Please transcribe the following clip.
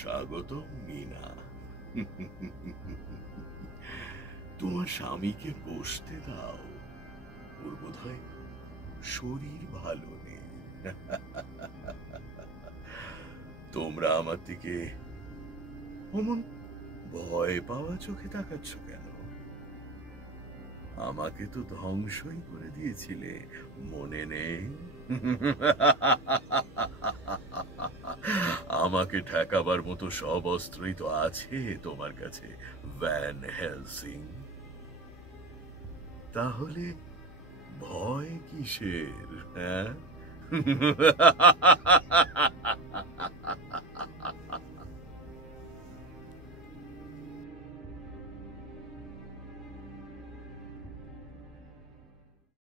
স্বাগতম মিনা। তোমার স্বামীকে বসতে দাও, ওর বোধহয় শরীর ভালো নেই। তোমরা আমার দিকে অমন ভয় পাওয়া চোখে তাকাচ্ছ কেন? আমাকে তো ধ্বংসই করে দিয়েছিলে, মনে নেই? আমাকে ঠেকাবার মতো সব অস্ত্রই তো আছে তোমার কাছে, ভ্যান হেলসিং। তাহলে ভয় কিসের, হ্যাঁ?